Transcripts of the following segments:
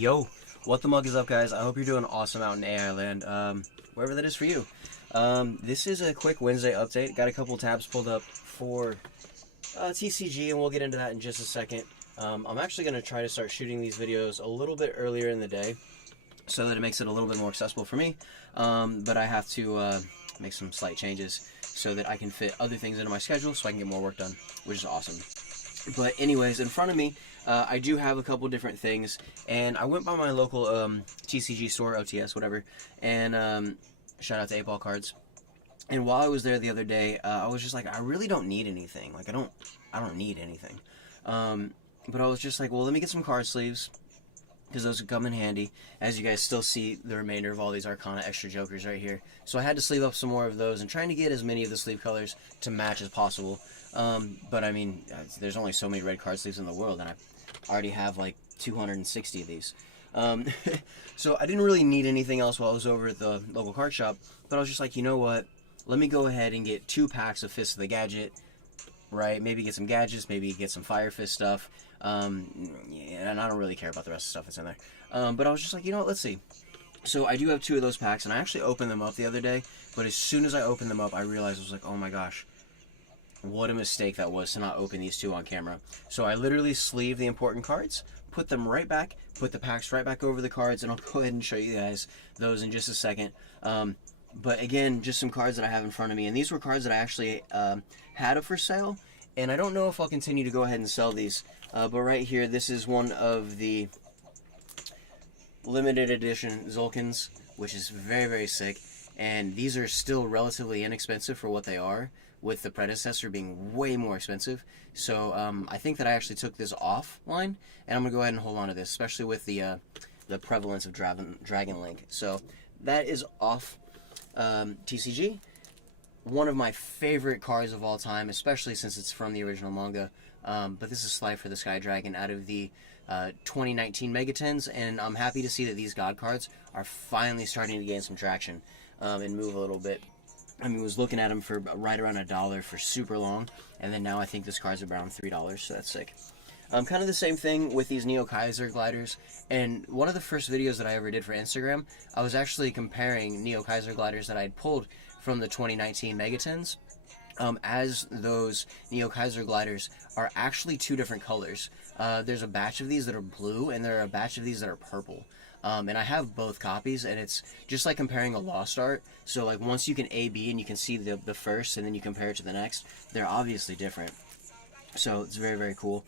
Yo, what the mug is up, guys? I hope you're doing awesome out in AI land, wherever that is for you. This is a quick Wednesday update. Got a couple tabs pulled up for TCG, and we'll get into that in just a second. I'm actually going to try to start shooting these videos a little bit earlier in the day so that it makes it a little bit more accessible for me, but I have to make some slight changes so that I can fit other things into my schedule so I can get more work done, which is awesome. But anyways, in front of me, I do have a couple different things, and I went by my local TCG store, OTS, whatever, and shout out to 8-Ball Cards. And while I was there the other day, I was just like, I really don't need anything. Like, I don't need anything. But I was just like, well, let me get some card sleeves, because those would come in handy. As you guys still see the remainder of all these Arcana extra jokers right here. So I had to sleeve up some more of those, and trying to get as many of the sleeve colors to match as possible. But I mean, there's only so many red card sleeves in the world, and I already have like 260 of these. So I didn't really need anything else while I was over at the local card shop, but I was just like, you know what? Let me go ahead and get 2 packs of Fist of the Gadget, right? Maybe get some gadgets, maybe get some Fire Fist stuff. Yeah, and I don't really care about the rest of the stuff that's in there. But I was just like, you know what? Let's see. So I do have 2 of those packs, and I actually opened them up the other day, but as soon as I opened them up, I realized I was like, oh my gosh, what a mistake that was to not open these 2 on camera. So I literally sleeve the important cards, put them right back, put the packs right back over the cards, and I'll go ahead and show you guys those in just a second. But again, just some cards that I have in front of me, and these were cards that I actually had up for sale, and I don't know if I'll continue to go ahead and sell these, but right here, this is one of the limited edition Zulkins, which is very, very sick, and these are still relatively inexpensive for what they are, with the predecessor being way more expensive. So I think that I actually took this offline, and I'm going to go ahead and hold on to this, especially with the prevalence of Dragon Link. So that is off TCG. One of my favorite cards of all time, especially since it's from the original manga. But this is Slide for the Sky Dragon out of the 2019 Megatens, and I'm happy to see that these God cards are finally starting to gain some traction and move a little bit. I mean, was looking at them for right around $1 for super long, and then now I think this card's around $3, so that's sick. Kind of the same thing with these Neo Kaiser gliders, and one of the first videos that I ever did for Instagram, I was actually comparing Neo Kaiser gliders that I had pulled from the 2019 Megatens, as those Neo Kaiser gliders are actually 2 different colors. There's a batch of these that are blue, and there are a batch of these that are purple. And I have both copies, and it's just like comparing a Lost Art. So like once you can A-B and you can see the first, and then you compare it to the next, they're obviously different. So it's very, very cool.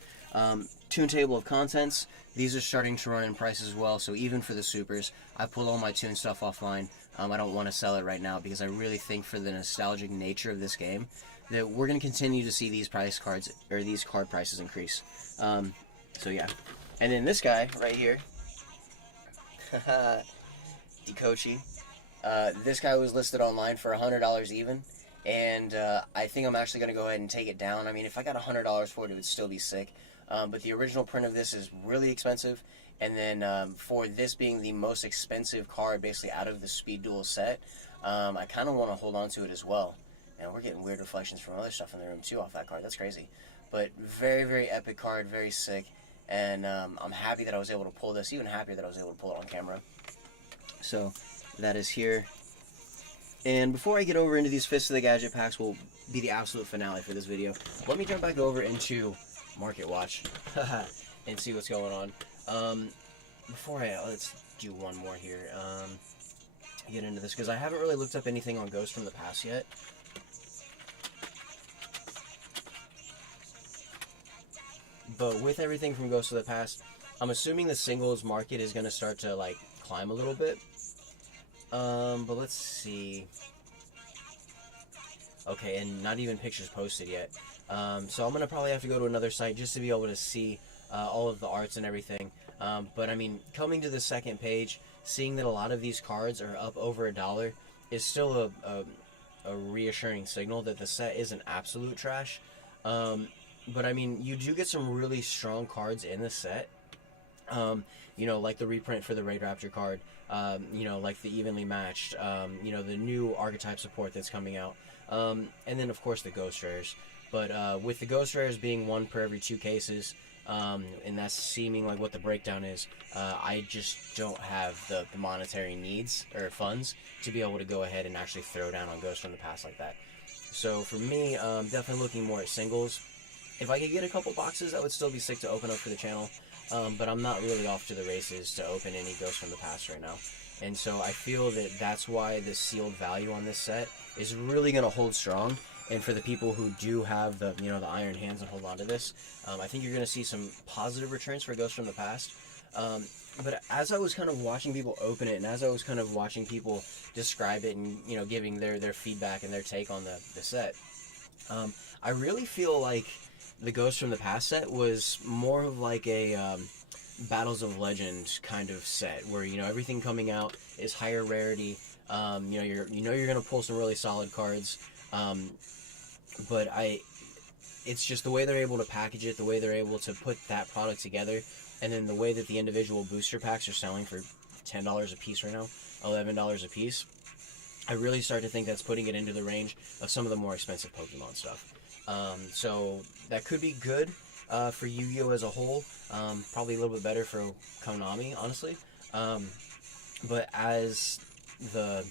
Tune table of contents. These are starting to run in price as well, so even for the supers, I pulled all my tune stuff offline. I don't want to sell it right now because I really think for the nostalgic nature of this game that we're going to continue to see these price cards, or these card prices increase. So yeah. And then this guy right here, Dikochi. This guy was listed online for $100 even, and I think I'm actually going to go ahead and take it down. I mean, if I got $100 for it, it would still be sick. But the original print of this is really expensive, and then for this being the most expensive card basically out of the Speed Duel set, I kind of want to hold on to it as well. And we're getting weird reflections from other stuff in the room too off that card. That's crazy. But very, very epic card, very sick. And I'm happy that I was able to pull this, even happier that I was able to pull it on camera. So that is here. And before I get over into these Fist of the Gadget packs, will be the absolute finale for this video, let me jump back over into Market Watch and see what's going on. Let's do one more here. Get into this, because I haven't really looked up anything on Ghost from the Past yet. But with everything from Ghost of the Past, I'm assuming the singles market is going to start to, like, climb a little bit. But let's see. Okay, and not even pictures posted yet. So I'm going to probably have to go to another site just to be able to see all of the arts and everything. But, I mean, coming to the second page, seeing that a lot of these cards are up over $1 is still a reassuring signal that the set isn't absolute trash. But, I mean, you do get some really strong cards in the set. You know, like the reprint for the Raid Raptor card. You know, like the Evenly Matched. You know, the new Archetype support that's coming out. And then, of course, the Ghost Rares. But with the Ghost Rares being 1 per every 2 cases, and that's seeming like what the breakdown is. I just don't have the monetary needs or funds to be able to go ahead and actually throw down on Ghosts from the Past like that. So for me, definitely looking more at singles. If I could get a couple boxes, that would still be sick to open up for the channel. But I'm not really off to the races to open any Ghosts from the Past right now. And so I feel that that's why the sealed value on this set is really going to hold strong. And for the people who do have the, you know, the iron hands and hold on to this, I think you're going to see some positive returns for Ghosts from the Past. But as I was kind of watching people open it, and as I was kind of watching people describe it and, you know, giving their feedback and their take on the set, I really feel like the Ghosts from the Past set was more of like a Battles of Legend kind of set, where, you know, everything coming out is higher rarity. You're going to pull some really solid cards. But it's just the way they're able to package it, the way they're able to put that product together, and then the way that the individual booster packs are selling for $10 a piece right now, $11 a piece. I really start to think that's putting it into the range of some of the more expensive Pokemon stuff. So that could be good for Yu-Gi-Oh! As a whole. Probably a little bit better for Konami, honestly. But as the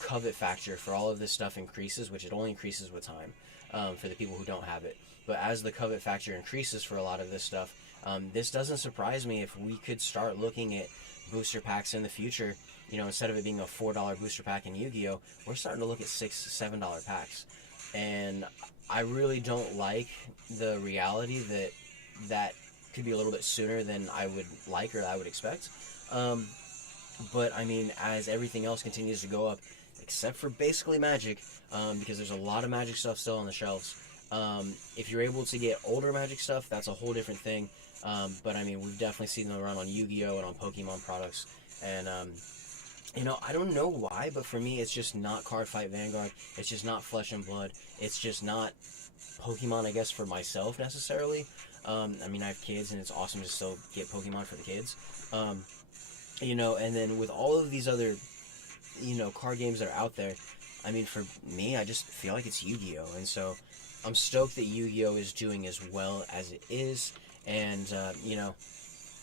covet factor for all of this stuff increases, which it only increases with time for the people who don't have it. But as the covet factor increases for a lot of this stuff, this doesn't surprise me if we could start looking at booster packs in the future. You know, instead of it being a $4 booster pack in Yu-Gi-Oh!, we're starting to look at $6, $7 packs. And I really don't like the reality that that could be a little bit sooner than I would like or I would expect. But, I mean, as everything else continues to go up, except for basically Magic, because there's a lot of Magic stuff still on the shelves. If you're able to get older Magic stuff, that's a whole different thing. But, I mean, we've definitely seen them around on Yu-Gi-Oh! And on Pokemon products. And, you know, I don't know why, but for me, it's just not Card Fight Vanguard. It's just not Flesh and Blood. It's just not Pokemon, I guess, for myself, necessarily. I mean, I have kids, and it's awesome to still get Pokemon for the kids. You know, and then with all of these other, you know, card games that are out there, I mean, for me, I just feel like it's Yu-Gi-Oh! And so I'm stoked that Yu-Gi-Oh! Is doing as well as it is. And, you know,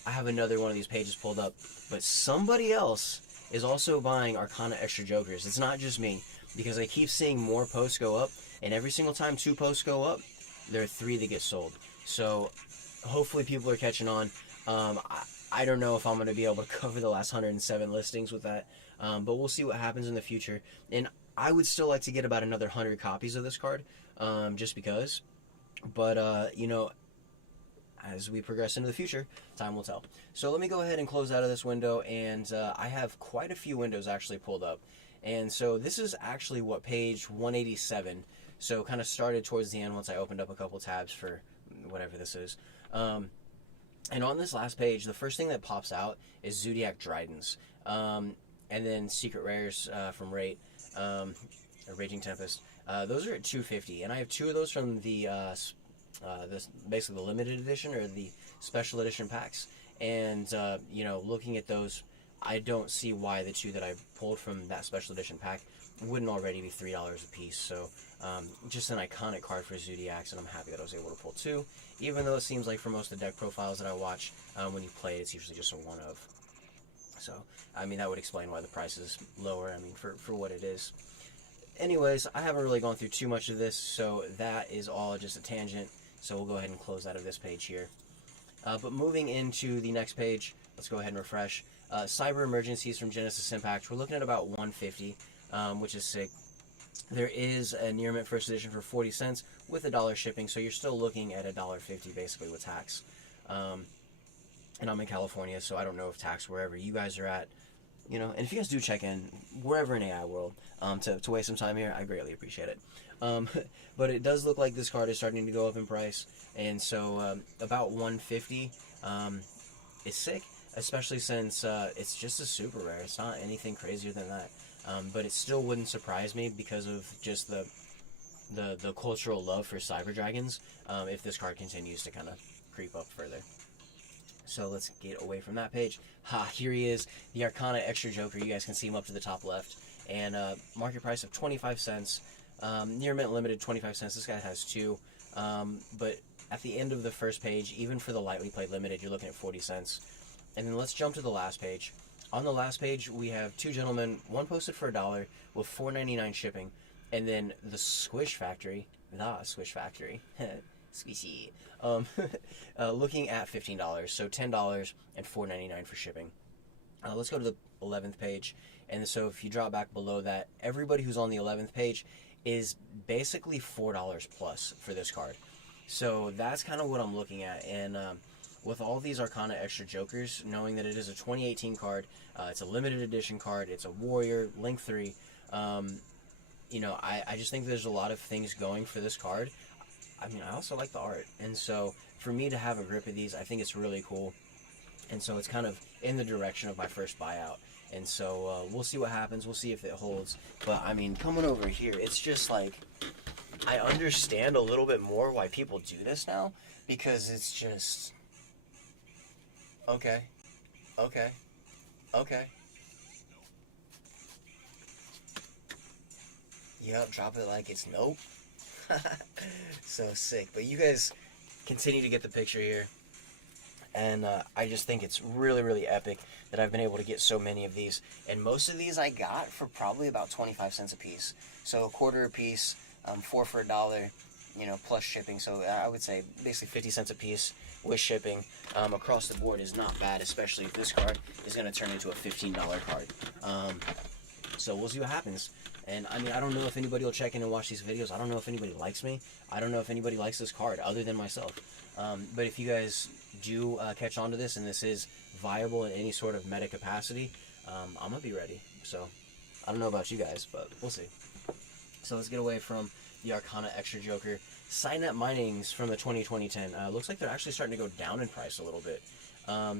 I have another one of these pages pulled up, but somebody else is also buying Arcana Extra Jokers. It's not just me, because I keep seeing more posts go up, and every single time 2 posts go up, there are 3 that get sold. So hopefully people are catching on. I don't know if I'm going to be able to cover the last 107 listings with that, but we'll see what happens in the future. And I would still like to get about another 100 copies of this card, just because. But, you know, as we progress into the future, time will tell. So let me go ahead and close out of this window, and I have quite a few windows actually pulled up. And so this is actually what, page 187. So kind of started towards the end once I opened up a couple tabs for whatever this is. And on this last page, the first thing that pops out is Zodiac Dridens. And then Secret Rares from Rate, Raging Tempest. Those are at $250, and I have 2 of those from the basically the limited edition or the special edition packs. And you know, looking at those, I don't see why the 2 that I pulled from that special edition pack wouldn't already be $3 a piece. So just an iconic card for Zodiacs, and I'm happy that I was able to pull 2, even though it seems like for most of the deck profiles that I watch, when you play it, it's usually just a one of. So I mean, that would explain why the price is lower, I mean, for what it is. Anyways, I haven't really gone through too much of this, so that is all just a tangent. So we'll go ahead and close out of this page here. But moving into the next page, let's go ahead and refresh. Cyber Emergencies from Genesis Impact. We're looking at about $150, which is sick. There is a Near Mint First Edition for 40 cents with $1 shipping, so you're still looking at $1.50 basically with tax. And I'm in California, so I don't know if tax wherever you guys are at. You know, and if you guys do check in wherever in AI World to waste some time here, I greatly appreciate it. But it does look like this card is starting to go up in price, and so about $150 is sick, especially since it's just a super rare. It's not anything crazier than that, but it still wouldn't surprise me because of just the cultural love for Cyber Dragons if this card continues to kind of creep up further. So let's get away from that page. Here he is, the Arcana Extra Joker. You guys can see him up to the top left. And market price of 25 cents. Near Mint Limited, 25 cents. This guy has 2. But at the end of the first page, even for the lightly played limited, you're looking at 40 cents. And then let's jump to the last page. On the last page, we have two gentlemen, one posted for $1 with $4.99 shipping, and then the Squish Factory, squishy, looking at $15, so $10 and $4.99 for shipping. Let's go to the 11th page, and so if you drop back below that, everybody who's on the 11th page is basically $4 plus for this card. So that's kind of what I'm looking at, and with all these Arcana Extra Jokers, knowing that it is a 2018 card, it's a limited edition card, it's a Warrior, Link 3, you know, I just think there's a lot of things going for this card. I mean, I also like the art, and so for me to have a grip of these, I think it's really cool, and so it's kind of in the direction of my first buyout, and so we'll see what happens, we'll see if it holds, but I mean, coming over here, it's just like, I understand a little bit more why people do this now, because it's just, okay, yep, drop it like it's nope. So sick. But you guys continue to get the picture here, and I just think it's really, really epic that I've been able to get so many of these, and most of these I got for probably about 25 cents a piece, so a quarter a piece, 4 for $1, you know, plus shipping, so I would say basically 50 cents a piece with shipping across the board is not bad, especially if this card is going to turn into a $15 card. So we'll see what happens. And I mean, I don't know if anybody will check in and watch these videos. I don't know if anybody likes me. I don't know if anybody likes this card other than myself. But if you guys do catch on to this and this is viable in any sort of meta capacity, I'm going to be ready. So I don't know about you guys, but we'll see. So let's get away from the Arcana Extra Joker. Signet Minings from the 2010. Looks like they're actually starting to go down in price a little bit.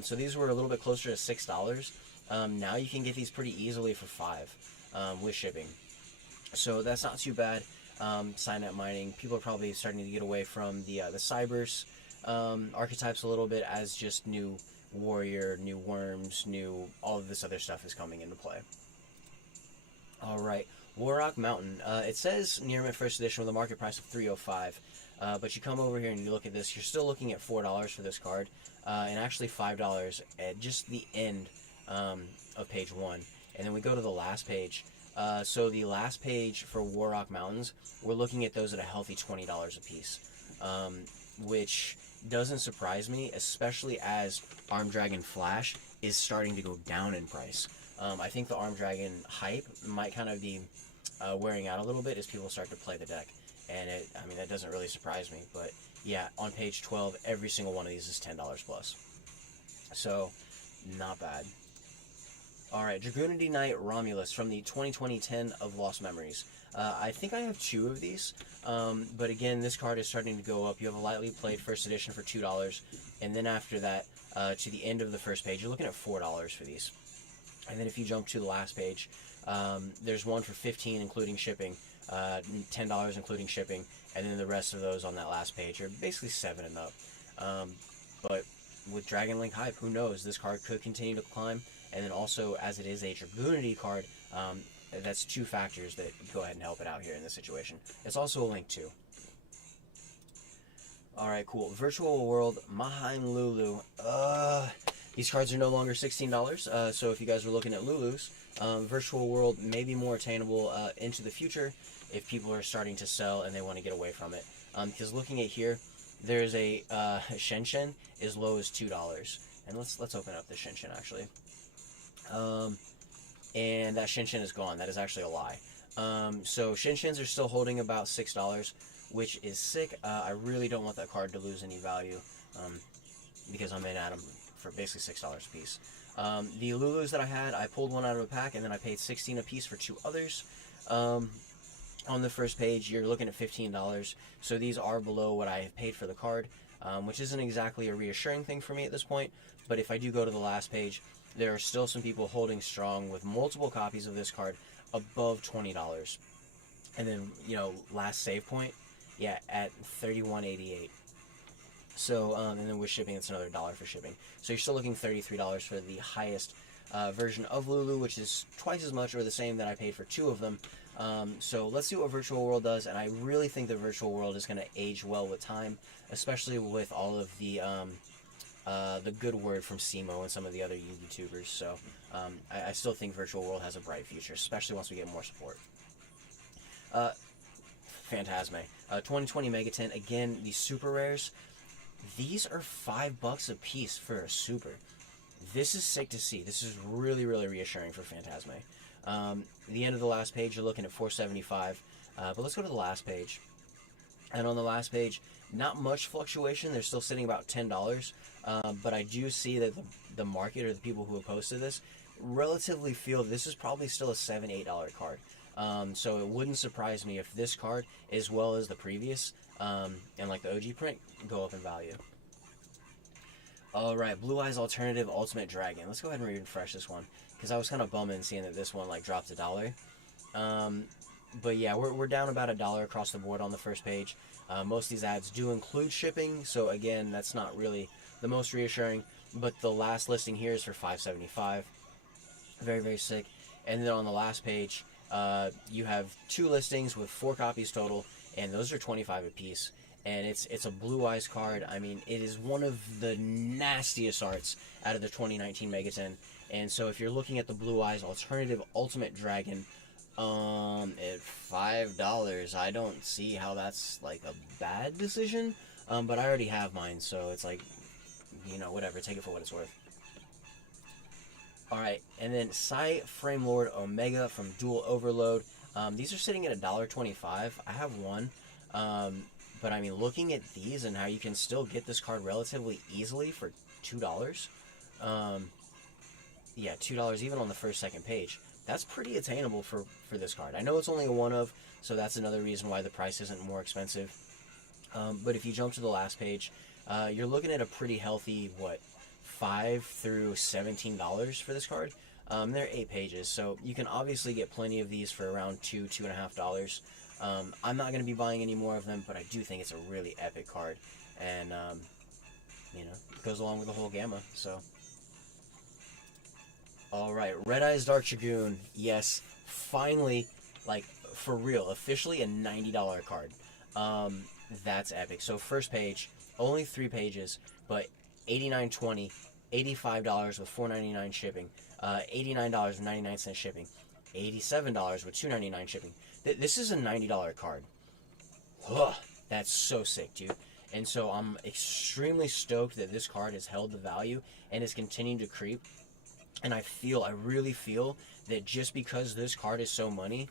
So these were a little bit closer to $6. Now you can get these pretty easily for $5 with shipping. So that's not too bad. Signet mining, people are probably starting to get away from the Cybers archetypes a little bit, as just new Warrior, new Worms, new all of this other stuff is coming into play. Alright, Warrock Mountain. It says near mint first edition with a market price of $305. But you come over here and you look at this, you're still looking at $4 for this card, and actually $5 at just the end of page 1. And then we go to the last page. So the last page for Warrock Mountains, we're looking at those at a healthy $20 a piece, which doesn't surprise me, especially as Arm Dragon Flash is starting to go down in price. I think the Arm Dragon hype might kind of be wearing out a little bit as people start to play the deck, and I mean, that doesn't really surprise me, but yeah, on page 12, every single one of these is $10 plus, so not bad. Alright, Dragoonity Knight Romulus from the 2020-10 of Lost Memories. I think I have 2 of these, but again, this card is starting to go up. You have a lightly played first edition for $2, and then after that, to the end of the first page, you're looking at $4 for these. And then if you jump to the last page, there's one for $15 including shipping, $10 including shipping, and then the rest of those on that last page are basically $7 and up. But with Dragon Link hype, who knows, this card could continue to climb. And then also, as it is a Dragoonity card, that's 2 factors that go ahead and help it out here in this situation. It's also a Link too. Alright, cool. Virtual World, Mahaim Lulu. These cards are no longer $16, so if you guys were looking at Lulus, Virtual World may be more attainable into the future if people are starting to sell and they want to get away from it. Because looking at here, there's a Shenshen as low as $2. And let's open up the Shenshen actually. And that Shinshin is gone. That is actually a lie. So Shinshins are still holding about $6, which is sick. I really don't want that card to lose any value, because I'm in at them for basically $6 a piece. The Lulus that I had, I pulled one out of a pack, and then I paid $16 a piece for 2 others. On the first page, you're looking at $15, so these are below what I have paid for the card, which isn't exactly a reassuring thing for me at this point, but if I do go to the last page, there are still some people holding strong with multiple copies of this card above $20. And then, you know, last save point, yeah, at $31.88. So, and then with shipping, it's another $1 for shipping. So you're still looking $33 for the highest version of Lulu, which is twice as much or the same that I paid for 2 of them. So let's see what Virtual World does, and I really think the Virtual World is going to age well with time, especially with all of the good word from Simo and some of the other YouTubers. So I still think Virtual World has a bright future, especially once we get more support. Phantasme. 2020 Megatin. Again, these super rares. These are $5 a piece for a super. This is sick to see. This is really, really reassuring for Phantasme. The end of the last page, you're looking at $4.75. But let's go to the last page. And on the last page, not much fluctuation. They're still sitting about $10. But I do see that the market, or the people who have posted this, relatively feel this is probably still a $7, $8 card. So it wouldn't surprise me if this card, as well as the previous, and like the OG print, go up in value. Alright, Blue Eyes Alternative Ultimate Dragon. Let's go ahead and refresh this one, because I was kind of bumming seeing that this one like dropped $1. But yeah, we're down about $1 across the board on the first page. Most of these ads do include shipping, so again, that's not really the most reassuring. But the last listing here is for $5.75. Very, very sick. And then on the last page, you have 2 listings with 4 copies total, and those are $25 a piece. And it's a Blue Eyes card. I mean, it is one of the nastiest arts out of the 2019 Megatin. And so if you're looking at the Blue Eyes Alternative Ultimate Dragon, at $5, I don't see how that's like a bad decision. But I already have mine, so it's like, you know, whatever, take it for what it's worth. Alright, and then Psy Frame Lord Omega from Dual Overload. These are sitting at $1.25. I have one. But I mean, looking at these and how you can still get this card relatively easily for $2. Yeah, $2 even on the first, second page. That's pretty attainable for this card. I know it's only a one of, so that's another reason why the price isn't more expensive. But if you jump to the last page, you're looking at a pretty healthy, what, $5 through $17 for this card. They're 8 pages, so you can obviously get plenty of these for around $2.50. I'm not going to be buying any more of them, but I do think it's a really epic card, and you know, it goes along with the whole gamma. So, all right, Red Eyes Dark Dragoon. Yes, finally, like for real, officially a $90 card. That's epic. So first page, only 3 pages, but $89.20, $85 with $4.99 shipping, $89.99 shipping, $87 with $2.99 shipping. This is a $90 card. Ugh, that's so sick, dude. And so I'm extremely stoked that this card has held the value and is continuing to creep. And I really feel that just because this card is so money,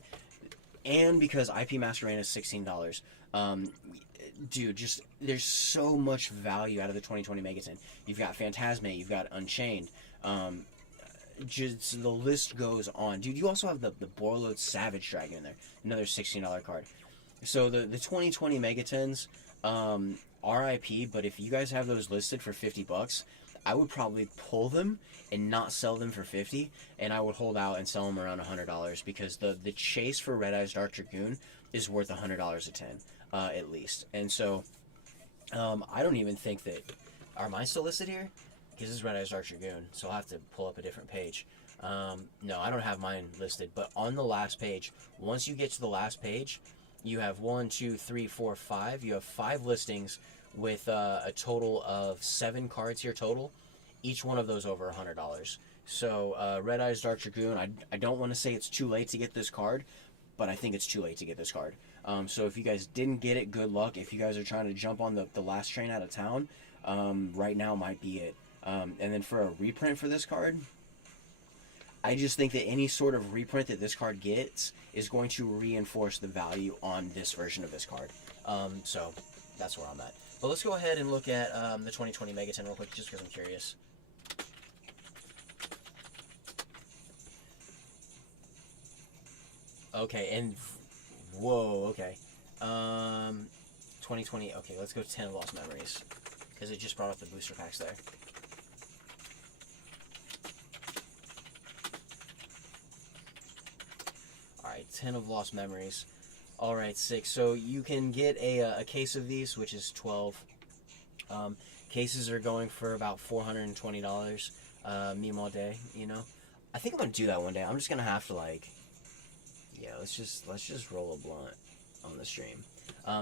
and because IP Masquerade is $16, dude, just there's so much value out of the 2020 Megatin. You've got Phantasme, you've got Unchained, just the list goes on. Dude, you also have the Borload Savage Dragon in there, another $16 card. So the 2020 Megatins, RIP, but if you guys have those listed for $50, I would probably pull them and not sell them for $50, and I would hold out and sell them around $100, because the chase for Red Eyes Dark Dragoon is worth $100 a 10, at least. And so I don't even think that, are mine still listed here? Because this is Red Eyes Dark Dragoon, so I'll have to pull up a different page. No, I don't have mine listed, but on the last page, once you get to the last page, you have 1, 2, 3, 4, 5. You have 5 listings with a total of 7 cards here total. Each one of those over $100. So Red Eyes Dark Dragoon, I don't want to say it's too late to get this card, but I think it's too late to get this card. So if you guys didn't get it, good luck. If you guys are trying to jump on the last train out of town, right now might be it. And then for a reprint for this card, I just think that any sort of reprint that this card gets is going to reinforce the value on this version of this card. So that's where I'm at. But let's go ahead and look at the 2020 Megatin real quick, just because I'm curious. Okay, and whoa, okay. 2020, okay, let's go to 10 of Lost Memories, because it just brought up the booster packs there. Alright, 10 of Lost Memories. Alright, 6. So you can get a case of these, which is 12. Cases are going for about $420, meme all day, you know. I think I'm going to do that one day. I'm just going to have to, like, Yeah, let's just roll a blunt on the stream.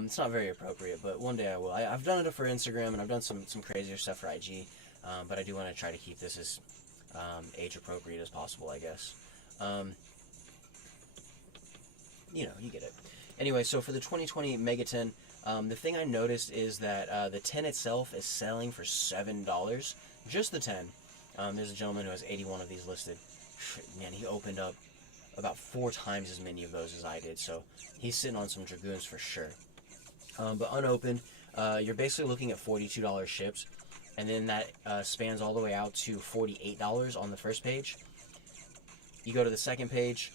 It's not very appropriate, but one day I will. I've done it for Instagram, and I've done some crazier stuff for IG, but I do want to try to keep this as age appropriate as possible, I guess. You know, you get it. Anyway, so for the 2020 Mega 10, the thing I noticed is that the 10 itself is selling for $7. Just the 10. There's a gentleman who has 81 of these listed. Man, he opened up about 4 times as many of those as I did, so he's sitting on some Dragoons for sure. But unopened, you're basically looking at $42 shipped, and then that spans all the way out to $48 on the first page. You go to the second page,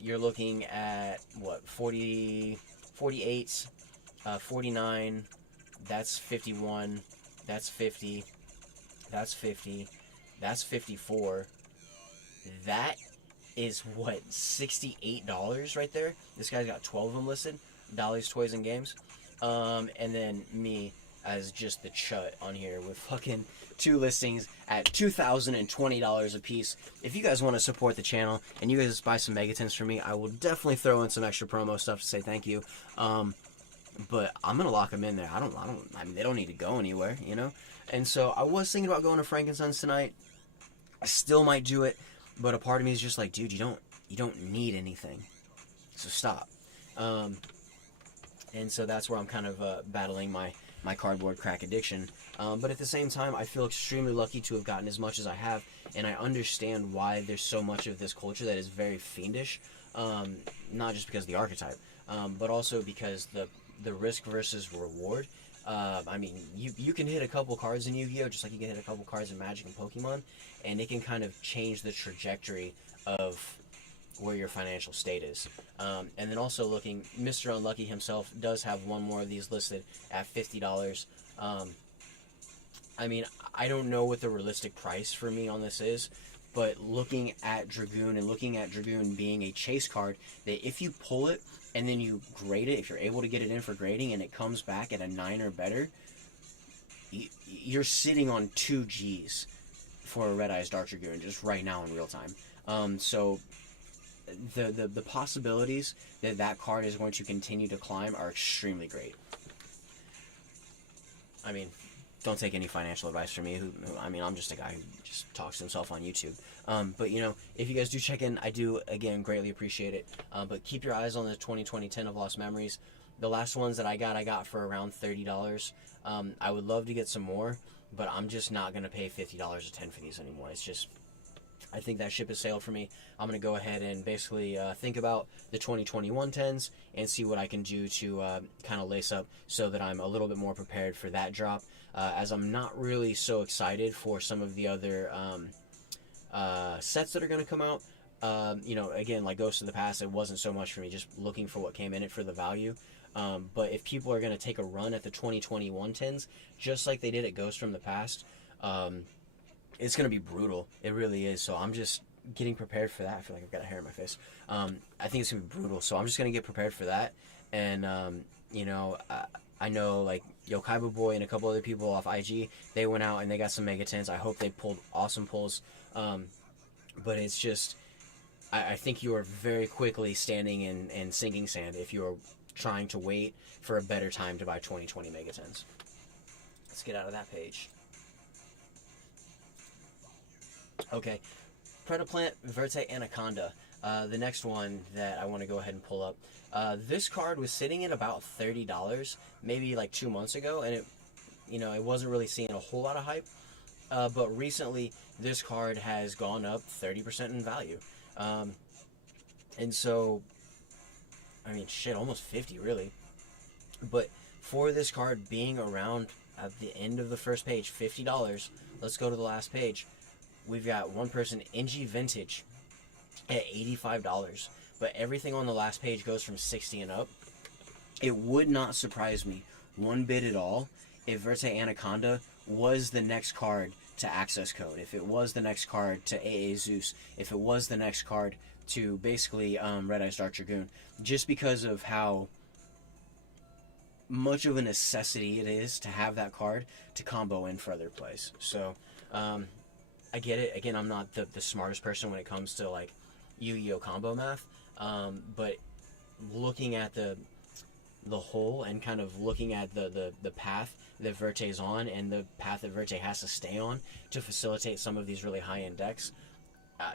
you're looking at, what, 40, 48, 49, that's 51, that's 50, that's 50, that's 54, that is, what, $68 right there? This guy's got 12 of them listed, Dolly's Toys and Games, and then me as just the chut on here with fucking 2 listings at $2,020 a piece. If you guys want to support the channel and you guys buy some Megatins for me, I will definitely throw in some extra promo stuff to say thank you. But I'm gonna lock them in there. I mean, they don't need to go anywhere, you know. And so I was thinking about going to Frankenstein's tonight. I still might do it, but a part of me is just like, dude, you don't need anything, so stop. And so that's where I'm kind of battling my cardboard crack addiction. But at the same time, I feel extremely lucky to have gotten as much as I have, and I understand why there's so much of this culture that is very fiendish. Not just because of the archetype, but also because the risk versus reward. I mean, you can hit a couple cards in Yu-Gi-Oh! Just like you can hit a couple cards in Magic and Pokemon, and it can kind of change the trajectory of where your financial state is. And then also looking, Mr. Unlucky himself does have one more of these listed at $50. I mean, I don't know what the realistic price for me on this is, but looking at Dragoon and looking at Dragoon being a chase card, that if you pull it and then you grade it, if you're able to get it in for grading and it comes back at a 9 or better, you're sitting on 2 G's for a Red Eyes Dark Dragoon just right now in real time. So the possibilities that card is going to continue to climb are extremely great. I mean, don't take any financial advice from me. I mean, I'm just a guy who just talks to himself on YouTube. But, you know, if you guys do check in, I do, again, greatly appreciate it. But keep your eyes on the 2020 10 of Lost Memories. The last ones that I got for around $30. I would love to get some more, but I'm just not going to pay $50 a 10 for these anymore. It's just, I think that ship has sailed for me. I'm going to go ahead and basically think about the 2021 10s and see what I can do to kind of lace up so that I'm a little bit more prepared for that drop, as I'm not really so excited for some of the other sets that are going to come out. You know, again, like Ghost of the Past, it wasn't so much for me, just looking for what came in it for the value. But if people are going to take a run at the 2021 10s, just like they did at Ghost from the Past, it's going to be brutal. It really is. So I'm just getting prepared for that. I feel like I've got a hair in my face. I think it's going to be brutal. So I'm just going to get prepared for that. And, you know, I know, like, Yokaiba Boy and a couple other people off IG, they went out and they got some Mega 10s. I hope they pulled awesome pulls. But it's just, I think you are very quickly standing in sinking sand if you are trying to wait for a better time to buy 2020 Mega 10s. Let's get out of that page. Okay, Predaplant Verte Anaconda. The next one that I want to go ahead and pull up. This card was sitting at about $30 maybe like 2 months ago, and it wasn't really seeing a whole lot of hype. But recently, this card has gone up 30% in value. And so, I mean, shit, almost 50 really. But for this card being around at the end of the first page, $50, let's go to the last page. We've got one person, NG Vintage, at $85. But everything on the last page goes from 60 and up. It would not surprise me one bit at all if Verte Anaconda was the next card to Access Code, if it was the next card to AA Zeus, if it was the next card to basically Red Eyes Dark Dragoon, just because of how much of a necessity it is to have that card to combo in for other plays. So, I get it. Again, I'm not the smartest person when it comes to, like, Yu-Gi-Oh! Combo math, But looking at the whole and kind of looking at the path that Verte's on and the path that Verte has to stay on to facilitate some of these really high-end decks,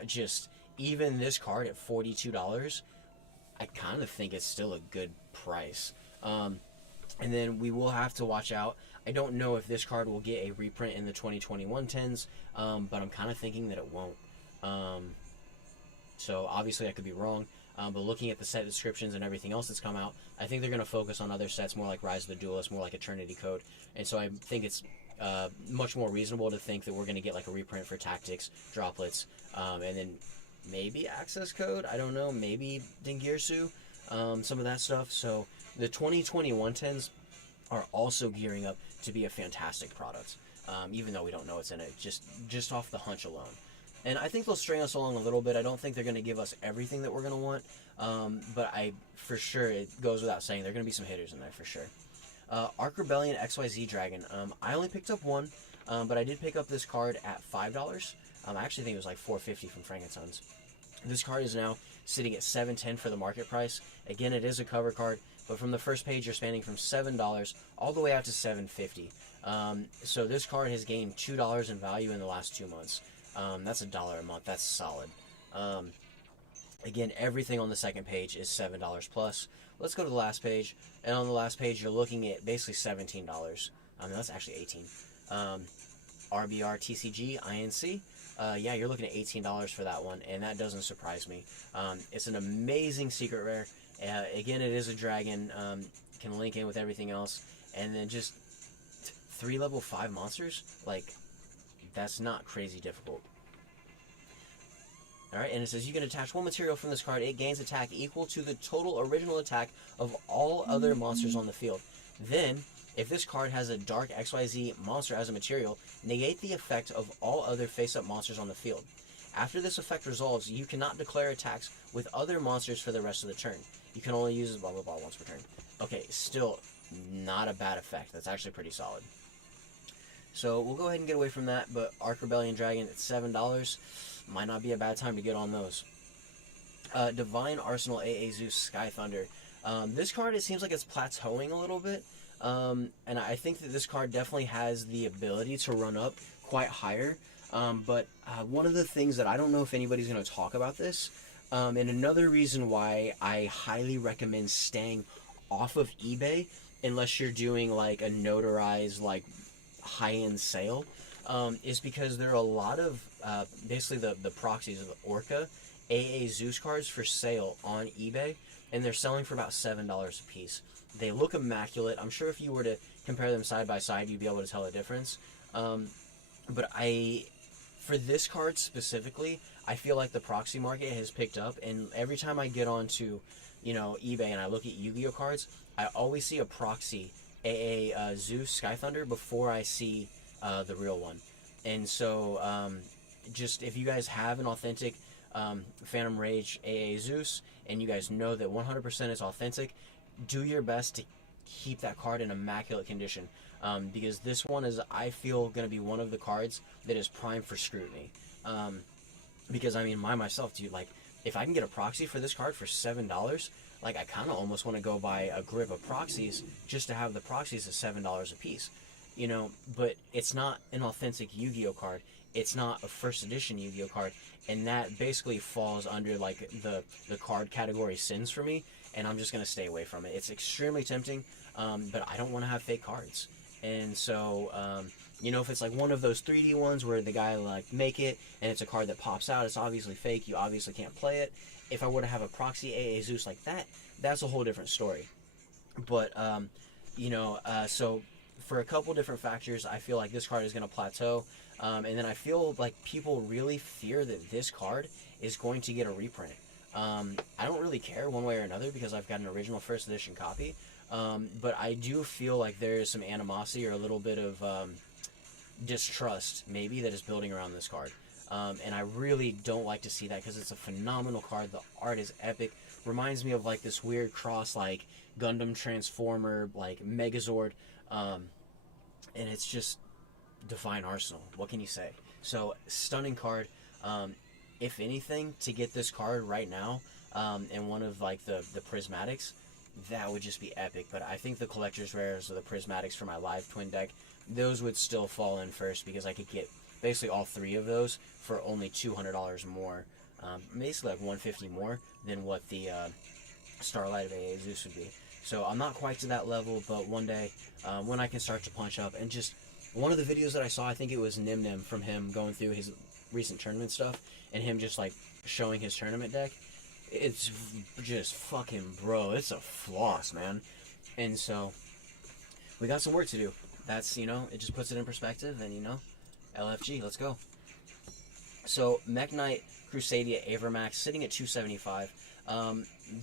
just even this card at $42, I kind of think it's still a good price. And then we will have to watch out. I don't know if this card will get a reprint in the 2021 10s, but I'm kind of thinking that it won't. So obviously I could be wrong. But looking at the set descriptions and everything else that's come out, I think they're going to focus on other sets more like Rise of the Duelist, more like Eternity Code. And so I think it's much more reasonable to think that we're going to get like a reprint for Tactics, Droplets, and then maybe Access Code. I don't know. Maybe Dingirsu, some of that stuff. So the 2021 10s are also gearing up to be a fantastic product, even though we don't know what's in it, just off the hunch alone. And I think they'll string us along a little bit. I don't think they're going to give us everything that we're going to want, but for sure, it goes without saying, there are going to be some hitters in there for sure. Arc Rebellion XYZ Dragon. I only picked up one, but I did pick up this card at $5. I actually think it was like $4.50 from Frankensons. This card is now sitting at $7.10 for the market price. Again, it is a cover card, but from the first page, you're spanning from $7 all the way out to $7.50. So this card has gained $2 in value in the last 2 months. That's $1 a month. That's solid. Again, everything on the second page is $7 plus. Let's go to the last page, and on the last page, you're looking at basically $17. That's actually $18. RBR TCG INC. Yeah, you're looking at $18 for that one, and that doesn't surprise me. It's an amazing secret rare. Again, it is a dragon. Can link in with everything else, and then just 3 level 5 monsters. Like, that's not crazy difficult. Alright, and it says you can attach one material from this card. It gains attack equal to the total original attack of all other monsters on the field. Then, if this card has a dark XYZ monster as a material, negate the effect of all other face-up monsters on the field. After this effect resolves, you cannot declare attacks with other monsters for the rest of the turn. You can only use blah blah blah once per turn. Okay, still not a bad effect. That's actually pretty solid. So we'll go ahead and get away from that, but Arc Rebellion Dragon at $7 might not be a bad time to get on those. Divine Arsenal AA Zeus Sky Thunder. This card, it seems like it's plateauing a little bit, and I think that this card definitely has the ability to run up quite higher, but one of the things that I don't know if anybody's going to talk about this, and another reason why I highly recommend staying off of eBay unless you're doing like a notarized like high-end sale, is because there are a lot of basically the proxies of the Orca AA Zeus cards for sale on eBay, and they're selling for about $7 a piece. They look immaculate. I'm sure if you were to compare them side by side, you'd be able to tell the difference. But for this card specifically, I feel like the proxy market has picked up, and every time I get onto, eBay and I look at Yu-Gi-Oh cards, I always see a proxy AA Zeus Sky Thunder before I see the real one. And so just if you guys have an authentic Phantom Rage AA Zeus and you guys know that 100% is authentic, do your best to keep that card in immaculate condition, because this one is, I feel, going to be one of the cards that is primed for scrutiny. Because I mean, myself, dude, like, if I can get a proxy for this card for $7, like, I kind of almost want to go buy a grip of proxies just to have the proxies at $7 a piece, but it's not an authentic Yu-Gi-Oh card. It's not a first edition Yu-Gi-Oh card, and that basically falls under like the card category sins for me, and I'm just going to stay away from it. It's extremely tempting, but I don't want to have fake cards. And so, if it's like one of those 3D ones where the guy like make it and it's a card that pops out, it's obviously fake, you obviously can't play it. If I were to have a proxy AA Zeus like that, that's a whole different story. But, so for a couple different factors, I feel like this card is going to plateau. And then I feel like people really fear that this card is going to get a reprint. I don't really care one way or another because I've got an original first edition copy. But I do feel like there is some animosity or a little bit of distrust maybe that is building around this card. And I really don't like to see that because it's a phenomenal card. The art is epic. Reminds me of like this weird cross like Gundam Transformer, like Megazord. And it's just Divine Arsenal. What can you say? So, stunning card. If anything, to get this card right now, and one of like the prismatics, that would just be epic. But I think the collector's rares or the prismatics for my live twin deck, those would still fall in first, because I could get basically all 3 of those for only $200 more, basically like $150 more than what the Starlight of AA Zeus would be. So I'm not quite to that level, but one day when I can start to punch up, and just one of the videos that I saw, I think it was Nim Nim, from him going through his recent tournament stuff and him just like showing his tournament deck. It's just fucking, bro, it's a floss, man. And so we got some work to do. That's, you know, it just puts it in perspective, and, you know, LFG, let's go. So Mech Knight Crusadia Avermax sitting at 275.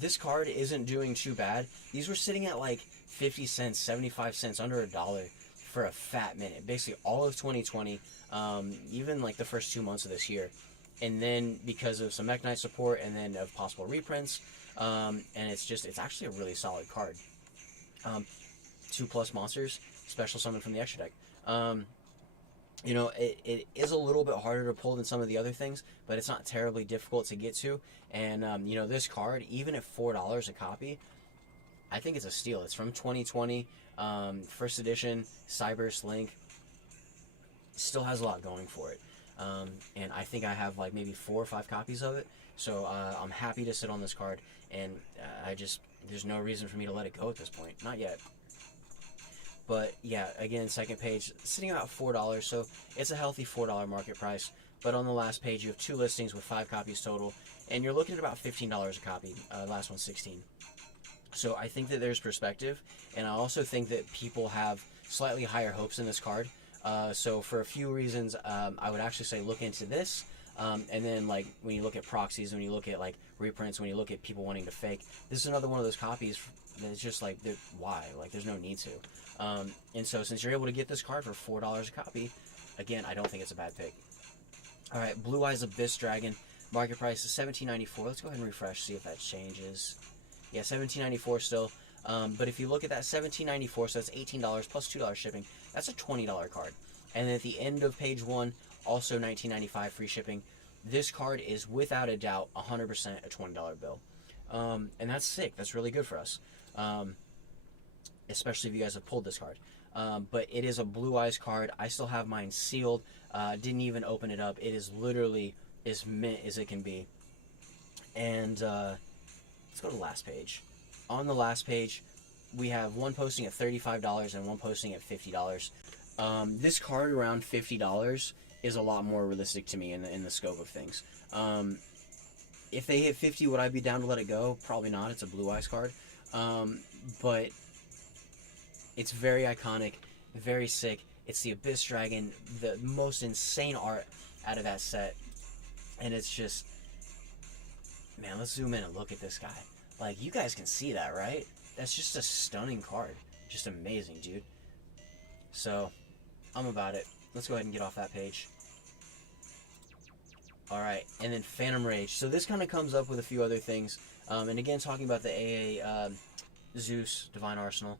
This card isn't doing too bad. These were sitting at like 50 cents, 75 cents, under $1 for a fat minute. Basically all of 2020, even like the first 2 months of this year. And then because of some Mech Knight support, and then of possible reprints, and it's actually a really solid card. 2+ monsters, special summon from the extra deck. You know, it is a little bit harder to pull than some of the other things, but it's not terribly difficult to get to. And, you know, this card, even at $4 a copy, I think it's a steal. It's from 2020, first edition, Cyberse Link. Still has a lot going for it. And I think I have like maybe 4 or 5 copies of it. So I'm happy to sit on this card, and there's no reason for me to let it go at this point. Not yet. But yeah, again, second page, sitting about $4, so it's a healthy $4 market price. But on the last page, you have 2 listings with 5 copies total, and you're looking at about $15 a copy. Last one's $16. So I think that there's perspective, and I also think that people have slightly higher hopes in this card. So for a few reasons, I would actually say look into this. And then, like, when you look at proxies, when you look at like reprints, when you look at people wanting to fake, this is another one of those copies that's just like, why? Like, there's no need to. And so since you're able to get this card for $4 a copy, again, I don't think it's a bad pick. All right, Blue Eyes Abyss Dragon, market price is $17.94. Let's go ahead and refresh, see if that changes. Yeah, $17.94 still. But if you look at that $17.94, so that's $18 plus $2 shipping. That's a $20 card. And then at the end of page 1, also $19.95 free shipping. This card is without a doubt 100% a $20 bill. And that's sick. That's really good for us. Especially if you guys have pulled this card. But it is a Blue Eyes card. I still have mine sealed. Didn't even open it up. It is literally as mint as it can be. And let's go to the last page. On the last page, we have one posting at $35 and one posting at $50. This card around $50 is a lot more realistic to me in the scope of things. If they hit 50, would I be down to let it go? Probably not. It's a Blue Eyes card. But it's very iconic, very sick. It's the Abyss Dragon, the most insane art out of that set. And it's just, man, let's zoom in and look at this guy. Like, you guys can see that, right? That's just a stunning card. Just amazing, dude. So, I'm about it. Let's go ahead and get off that page. Alright, and then Phantom Rage. So this kind of comes up with a few other things. And again, talking about the AA Zeus Divine Arsenal.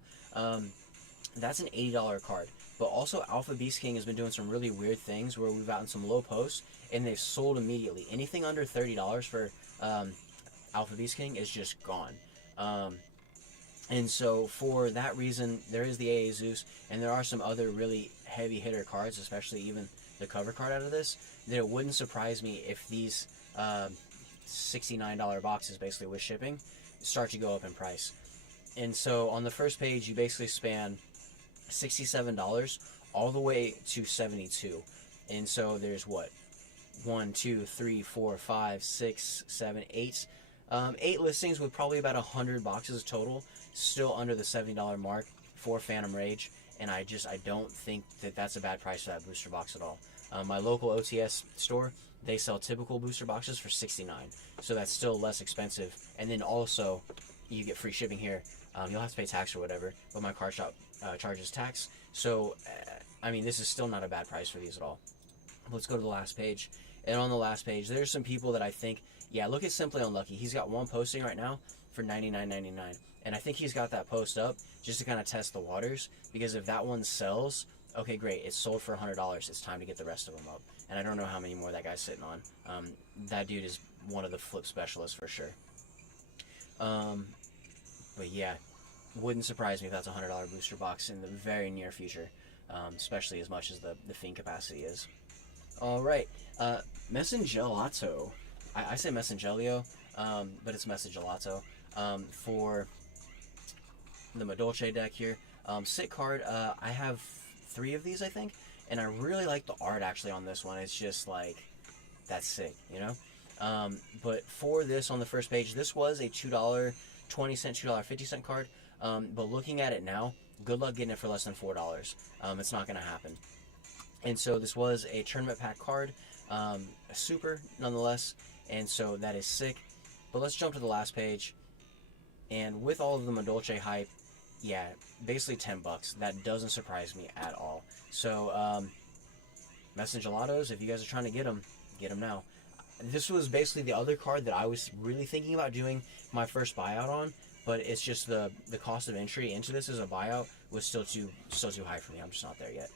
That's an $80 card. But also, Alpha Beast King has been doing some really weird things where we've gotten some low posts, and they've sold immediately. Anything under $30 for Alpha Beast King is just gone. And so, for that reason, there is the AA Zeus, and there are some other really heavy hitter cards, especially even the cover card out of this, that it wouldn't surprise me if these $69 boxes, basically with shipping, start to go up in price. And so, on the first page, you basically span $67 all the way to $72. And so, there's what? 1, 2, 3, 4, 5, 6, 7, 8. 8 listings with probably about 100 boxes total, still under the $70 mark for Phantom Rage, and I don't think that that's a bad price for that booster box at all. My local OTS store, they sell typical booster boxes for $69, so that's still less expensive. And then also, you get free shipping here. You'll have to pay tax or whatever, but my card shop charges tax. So, I mean, this is still not a bad price for these at all. Let's go to the last page. And on the last page, there's some people that I think, yeah, look at Simply Unlucky. He's got one posting right now for $99.99. And I think he's got that post up just to kind of test the waters. Because if that one sells, okay, great. It's sold for $100. It's time to get the rest of them up. And I don't know how many more that guy's sitting on. That dude is one of the flip specialists for sure. But yeah, wouldn't surprise me if that's a $100 booster box in the very near future, especially as much as the fiend capacity is. All right, Messengelato. I say Messengelio, but it's Messengelato, for the Madolche deck here. Sick card. I have 3 of these, I think, and I really like the art actually on this one. It's just like, that's sick, you know? But for this, on the first page, this was a $2.20, $2.50 card, but looking at it now, good luck getting it for less than $4. It's not going to happen. And so this was a tournament pack card, a super nonetheless, and so that is sick. But let's jump to the last page, and with all of the Madolche hype, yeah, basically $10. That doesn't surprise me at all. So, Messengelatos, if you guys are trying to get them now. This was basically the other card that I was really thinking about doing my first buyout on, but it's just the cost of entry into this as a buyout was still too high for me. I'm just not there yet.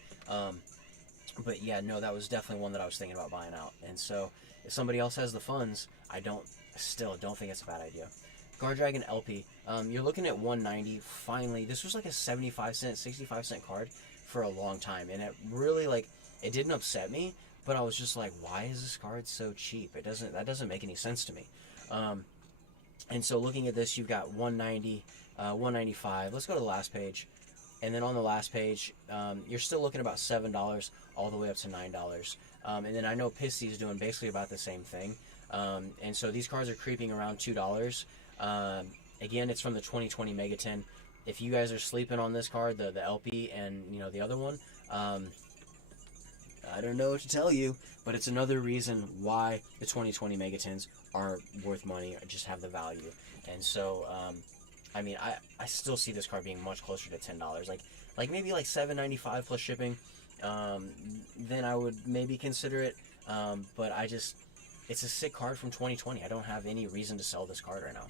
But yeah, no, that was definitely one that I was thinking about buying out. And so if somebody else has the funds, I still don't think it's a bad idea. Guard Dragon LP, you're looking at $190. Finally, this was like a 75-cent, 65-cent card for a long time, and it really, like, it didn't upset me, but I was just like, why is this card so cheap? That doesn't make any sense to me. And so looking at this, you've got $190, $195. Let's go to the last page. And then on the last page, you're still looking about $7 all the way up to $9. And then I know Pisty's doing basically about the same thing. And so these cards are creeping around $2. Again, it's from the 2020 Mega 10. If you guys are sleeping on this card, the LP and the other one, I don't know what to tell you, but it's another reason why the 2020 Mega 10s are worth money or just have the value. And so, I mean, I still see this card being much closer to $10. Like maybe like $7.95 plus shipping. Then I would maybe consider it. But it's a sick card from 2020. I don't have any reason to sell this card right now.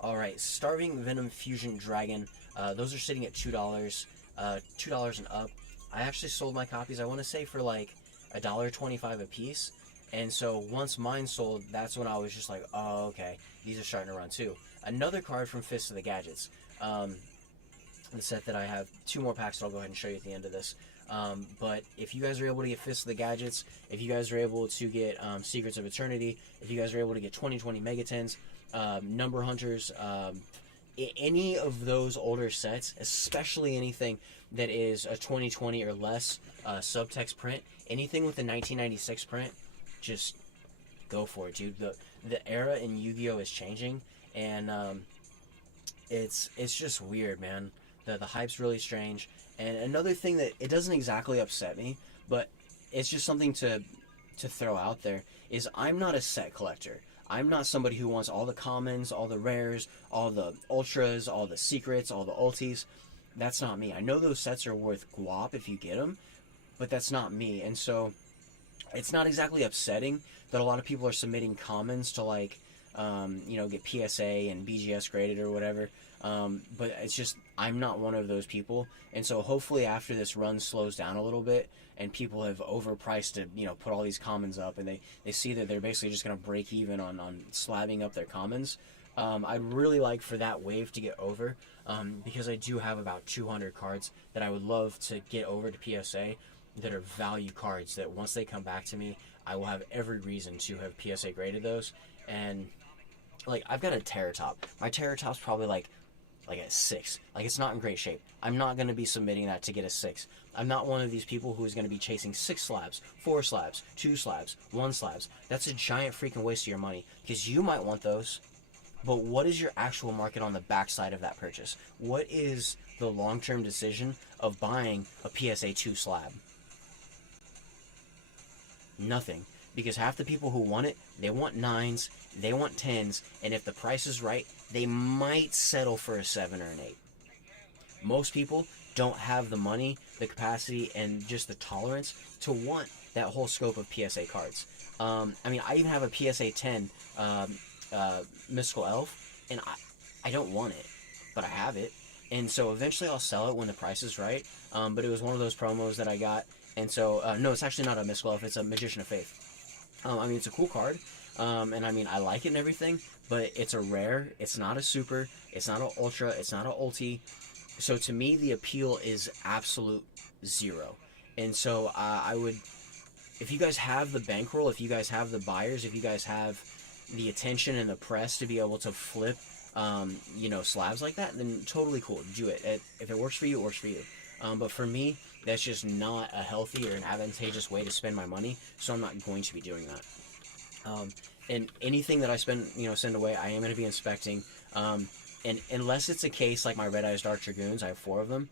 Alright, Starving Venom Fusion Dragon. Those are sitting at $2. $2 and up. I actually sold my copies, I want to say, for like $1.25 a piece. And so once mine sold, that's when I was just like, oh, okay, these are starting to run too. Another card from Fist of the Gadgets. The set that I have 2 more packs that I'll go ahead and show you at the end of this. But if you guys are able to get Fist of the Gadgets, if you guys are able to get Secrets of Eternity, if you guys are able to get 2020 Mega 10s, Number Hunters, any of those older sets, especially anything that is a 2020 or less subtext print, anything with a 1996 print, just go for it, dude. The era in Yu-Gi-Oh is changing, and it's just weird, man. The hype's really strange. And another thing that it doesn't exactly upset me, but it's just something to throw out there, is I'm not a set collector. I'm not somebody who wants all the commons, all the rares, all the ultras, all the secrets, all the ultis. That's not me. I know those sets are worth guap if you get them, but that's not me. And so it's not exactly upsetting that a lot of people are submitting commons to, like, get PSA and BGS graded or whatever. But it's just, I'm not one of those people. And so hopefully after this run slows down a little bit and people have overpriced to, put all these commons up, and they see that they're basically just going to break even on slabbing up their commons, I'd really like for that wave to get over, because I do have about 200 cards that I would love to get over to PSA that are value cards that once they come back to me, I will have every reason to have PSA graded those. And like, I've got a Terratop. My Terratop's probably like a 6. Like, it's not in great shape. I'm not going to be submitting that to get a 6. I'm not one of these people who is going to be chasing 6 slabs, 4 slabs, 2 slabs, 1 slabs. That's a giant freaking waste of your money, because you might want those, but what is your actual market on the backside of that purchase? What is the long-term decision of buying a PSA 2 slab? Nothing. Because half the people who want it, they want 9s, they want 10s, and if the price is right, they might settle for a 7 or an 8. Most people don't have the money, the capacity, and just the tolerance to want that whole scope of PSA cards. I mean, I even have a PSA 10 Mystical Elf, and I don't want it, but I have it. And so eventually I'll sell it when the price is right, but it was one of those promos that I got. And so, no, it's actually not a Mystical Elf, it's a Magician of Faith. I mean, it's a cool card, and I mean, I like it and everything, but it's a rare. It's not a super. It's not an ultra. It's not an ulti. So to me, the appeal is absolute zero. And so I would, if you guys have the bankroll, if you guys have the buyers, if you guys have the attention and the press to be able to flip, slabs like that, then totally cool. Do it. If it works for you, it works for you. But for me, that's just not a healthy or an advantageous way to spend my money, so I'm not going to be doing that. And anything that I send away, I am going to be inspecting. And unless it's a case like my Red Eyes Dark Dragoons, I have 4 of them.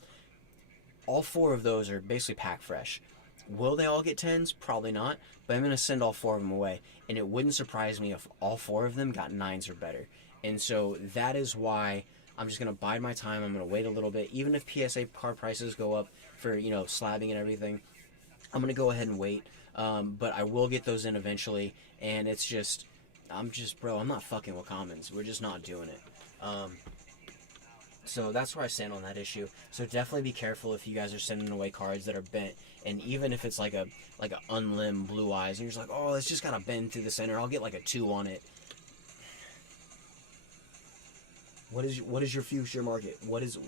All 4 of those are basically pack fresh. Will they all get 10s? Probably not, but I'm going to send all 4 of them away. And it wouldn't surprise me if all 4 of them got 9s or better. And so that is why I'm just going to bide my time. I'm going to wait a little bit. Even if PSA card prices go up for, slabbing and everything, I'm going to go ahead and wait. But I will get those in eventually. And it's just, I'm not fucking with commons. We're just not doing it. So that's where I stand on that issue. So definitely be careful if you guys are sending away cards that are bent. And even if it's like a unlim Blue Eyes, and you're just like, oh, it's just got to bend through the center. I'll get like a 2 on it. What is your future market? And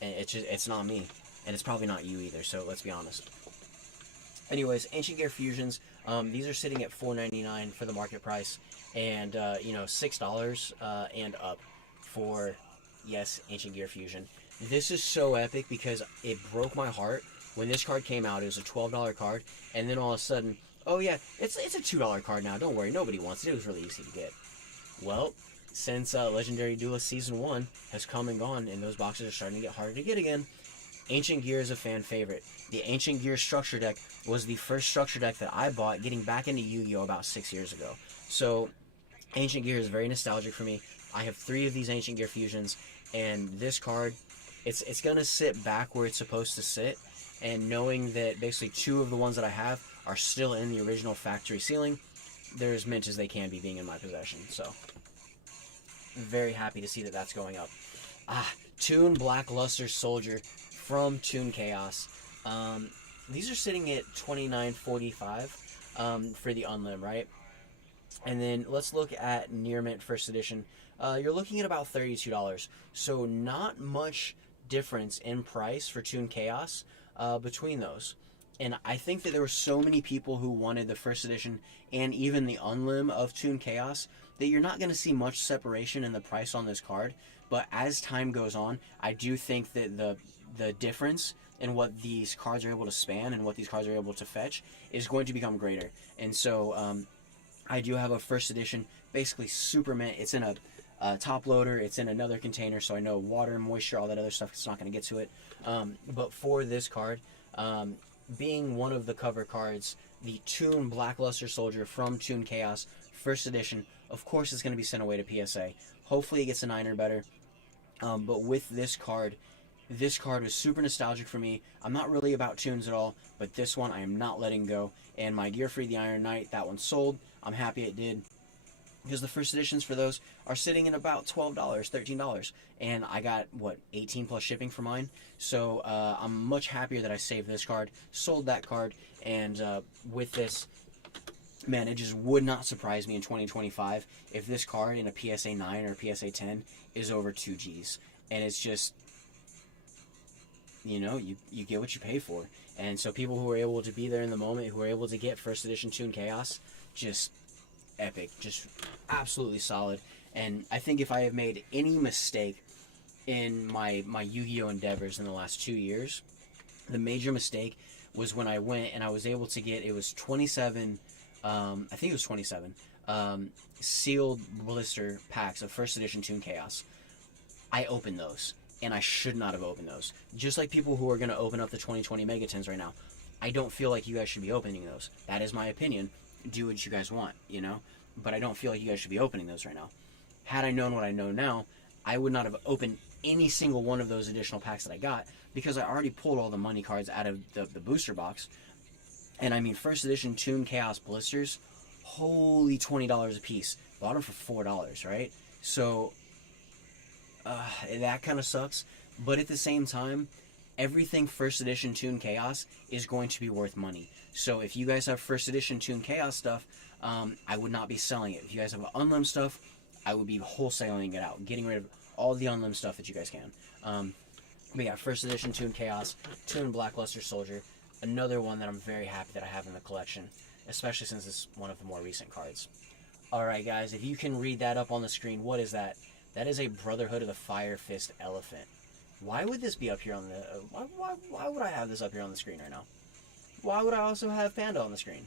it's not me, and it's probably not you either. So let's be honest. Anyways, Ancient Gear Fusions. These are sitting at $4.99 for the market price, and $6 and up for, yes, Ancient Gear Fusion. This is so epic because it broke my heart when this card came out. It was a $12 card, and then all of a sudden, oh yeah, it's a $2 card now. Don't worry, nobody wants it. It was really easy to get. Well, since Legendary Duelist Season 1 has come and gone, and those boxes are starting to get harder to get again, Ancient Gear is a fan favorite. The Ancient Gear structure deck was the first structure deck that I bought getting back into Yu-Gi-Oh! About 6 years ago. So, Ancient Gear is very nostalgic for me. I have 3 of these Ancient Gear Fusions, and this card, it's going to sit back where it's supposed to sit, and knowing that basically 2 of the ones that I have are still in the original factory sealing, they're as mint as they can be being in my possession. So, very happy to see that that's going up. Toon Blackluster Soldier from Toon Chaos. These are sitting at $29.45 for the unlim, right? And then let's look at Near Mint First Edition. You're looking at about $32. So not much difference in price for Toon Chaos between those. And I think that there were so many people who wanted the First Edition and even the unlim of Toon Chaos that you're not going to see much separation in the price on this card. But as time goes on, I do think that the difference in what these cards are able to span and what these cards are able to fetch is going to become greater. And so I do have a First Edition, basically super mint. It's in a top loader. It's in another container, so I know water, moisture, all that other stuff, it's not going to get to it. But for this card, being one of the cover cards, the Toon Blackluster Soldier from Toon Chaos First Edition, of course it's going to be sent away to PSA. Hopefully it gets a 9 or better. But with this card was super nostalgic for me. I'm not really about Toons at all, but this one I am not letting go. And my Gear Free, the Iron Knight, that one sold. I'm happy it did, because the first editions for those are sitting at about $12, $13. And I got, 18 plus shipping for mine. So I'm much happier that I saved this card, sold that card, and with this, man, it just would not surprise me in 2025 if this card in a PSA 9 or PSA 10 is over 2 Gs. And it's just, you get what you pay for. And so people who are able to be there in the moment, who are able to get First Edition Toon Chaos, just epic, just absolutely solid. And I think if I have made any mistake in my Yu-Gi-Oh! Endeavors in the last 2 years, the major mistake was when I went and I was able to get, it was 27, I think it was 27, sealed blister packs of First Edition Toon Chaos. I opened those, and I should not have opened those. Just like people who are going to open up the 2020 Megatens right now. I don't feel like you guys should be opening those. That is my opinion. Do what you guys want, But I don't feel like you guys should be opening those right now. Had I known what I know now, I would not have opened any single one of those additional packs that I got, because I already pulled all the money cards out of the booster box. And I mean, First Edition Toon Chaos blisters, holy $20 a piece. Bought them for $4, right? So that kind of sucks. But at the same time, everything first edition Toon Chaos is going to be worth money. So if you guys have first edition Toon Chaos stuff, I would not be selling it. If you guys have unlim stuff, I would be wholesaling it out, getting rid of all the unlim stuff that you guys can. We got first edition Toon Chaos, Toon Blackluster Soldier, another one that I'm very happy that I have in the collection, especially since it's one of the more recent cards. Alright guys, if you can read that up on the screen, what is that? That is a Brotherhood of the Fire Fist Elephant. Why would this be up here on the... why would I have this up here on the screen right now? Why would I also have Panda on the screen?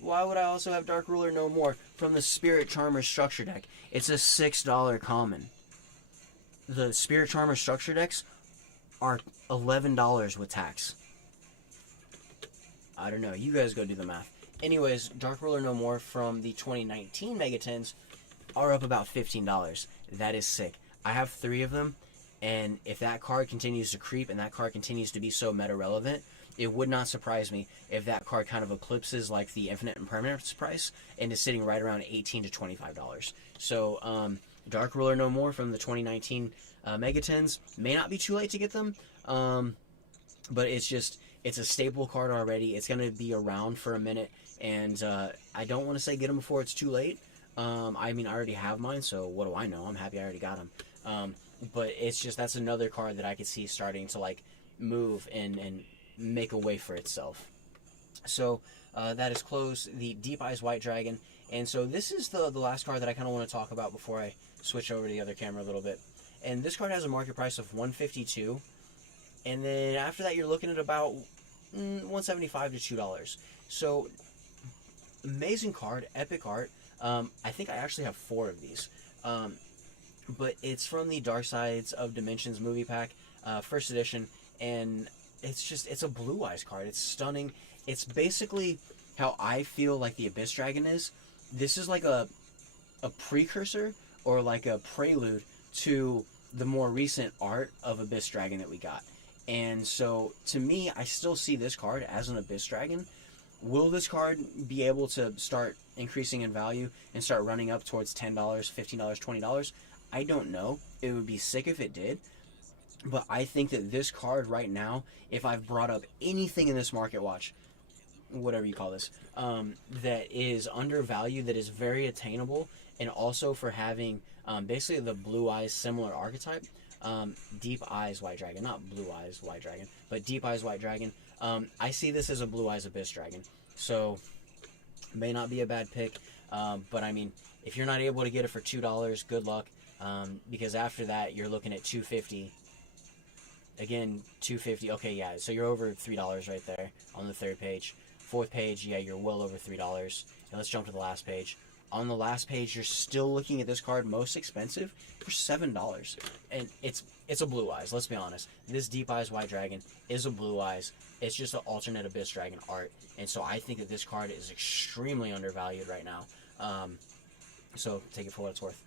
Why would I also have Dark Ruler No More from the Spirit Charmer Structure Deck? It's a $6 common. The Spirit Charmer Structure Decks are $11 with tax. I don't know. You guys go do the math. Anyways, Dark Ruler No More from the 2019 Megatins are up about $15. That is sick. I have 3 of them, and if that card continues to creep and that card continues to be so meta relevant, it would not surprise me if that card kind of eclipses like the Infinite Impermanence price and is sitting right around $18 to $25. So Dark Ruler No More from the 2019 Megatins may not be too late to get them, but it's a staple card already. It's going to be around for a minute, and I don't want to say get them before it's too late. I mean, I already have mine, so what do I know? I'm happy I already got them. But it's just, that's another card that I could see starting to like move and make a way for itself. So that is closed, the Deep Eyes White Dragon. And so this is the last card that I kind of want to talk about before I switch over to the other camera a little bit. And this card has a market price of $152. And then after that, you're looking at about $175 to $2. So amazing card, epic art. I think I actually have 4 of these. But it's from the Dark Sides of Dimensions movie pack, first edition, and it's a Blue Eyes card. It's stunning. It's basically how I feel like the Abyss Dragon is. This is like a precursor or like a prelude to the more recent art of Abyss Dragon that we got. And so, to me, I still see this card as an Abyss Dragon. Will this card be able to start increasing in value and start running up towards $10, $15, $20? I don't know. It would be sick if it did. But I think that this card right now, if I've brought up anything in this market watch, whatever you call this, that is undervalued, that is very attainable, and also for having basically the Blue Eyes similar archetype, Deep Eyes White Dragon, not Blue Eyes White Dragon, but Deep Eyes White Dragon. I see this as a Blue Eyes Abyss Dragon, so may not be a bad pick, but I mean, if you're not able to get it for $2, good luck, because after that you're looking at $250. Again, $250. Okay, yeah, so you're over $3 right there on the 3rd page. 4th page, yeah, you're well over $3. And let's jump to the last page. On the last page, you're still looking at this card most expensive for $7. And it's a Blue Eyes, let's be honest. This Deep Eyes White Dragon is a Blue Eyes. It's just an alternate Abyss Dragon art. And so I think that this card is extremely undervalued right now. So take it for what it's worth.